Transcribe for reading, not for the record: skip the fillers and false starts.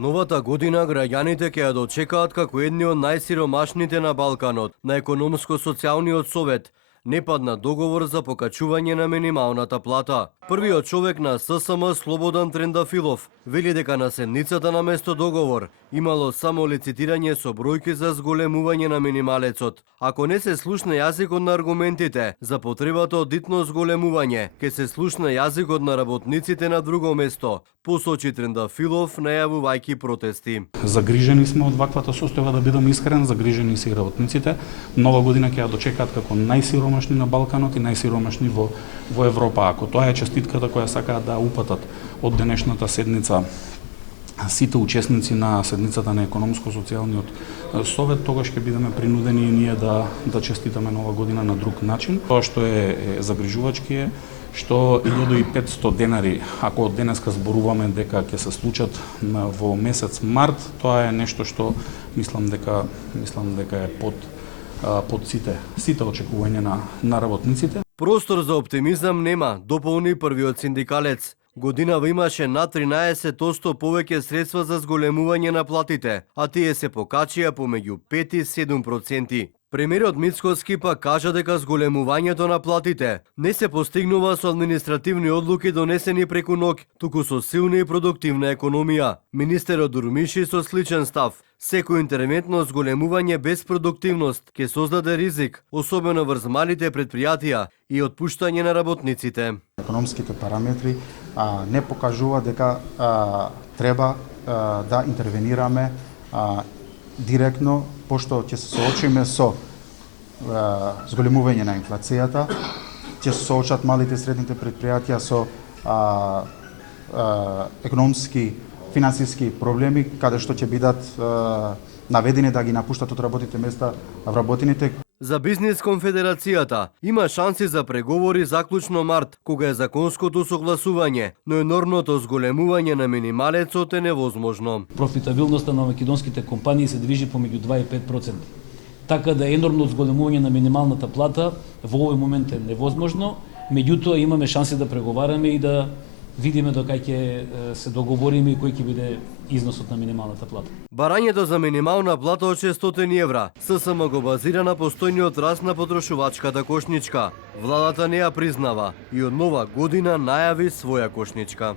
Новата година граѓаните ќе ја дочекаат како едни од најсиромашните на Балканот. На Економско-социјалниот совет не падна договор за покачување на минималната плата. Првиот човек на ССМ, Слободан Трендафилов, вели дека на седницата на место договор имало само лицитирање со бројки за зголемување на минималецот. Ако не се слушне јазикот на аргументите за потребата од дитно зголемување, ќе се слушне јазикот на работниците на друго место, посочи Трендафилов најавувајќи протести. Загрижени сме од ваквата состојба, да бидам искрен, загрижени се и работниците. Нова година ќе ја дочекаат како најсиромашни на Балканот и најсиромашни во Европа. Ако тоа е честитката која сакаат да упатат од денешната седница сите учесници на седницата на Економско-социјалниот совет, тогаш ќе бидеме принудени и ние да честитаме нова година на друг начин. Тоа што е загрижувачки е што 1500 денари, ако од денеска зборуваме дека ќе се случат во месец март, тоа е нешто што мислам дека е под сите очекувања на работниците. Простор за оптимизам нема, дополни првиот синдикалец. Годинава имаше над 13% повеќе средства за зголемување на платите, а тие се покачија помеѓу 5 и 7%. Премиерот Мицкоски пак кажа дека зголемувањето на платите не се постигнува со административни одлуки донесени преку ноќ, туку со силна и продуктивна економија. Министерот Дурмиши со сличен став. Секој интервентно зголемување без продуктивност ќе создаде ризик, особено врз малите предпријатија и отпуштање на работниците. Економските параметри не покажува дека треба да интервенираме директно, пошто ќе се соочиме со зголемување на инфлацијата, ќе се соочат малите и средните предпријатија со економски, финансиски проблеми, каде што ќе бидат наведени да ги напуштат од работните места вработените. За Бизнис конфедерацијата има шанси за преговори заклучно март, кога е законското согласување, но енормното зголемување на минималецот е невозможно. Профитабилноста на македонските компании се движи помеѓу 2 и 5%. Така да енормно зголемување на минималната плата во овој момент е невозможно, меѓутоа имаме шанси да преговараме и да видиме до кај ќе се договориме и кој ќе биде износот на минималната плата. Барањето за минимална плата од 600 евра ССМ го базира на постојниот раст на потрошувачката кошничка. Владата не ја признава и од нова година најави своја кошничка.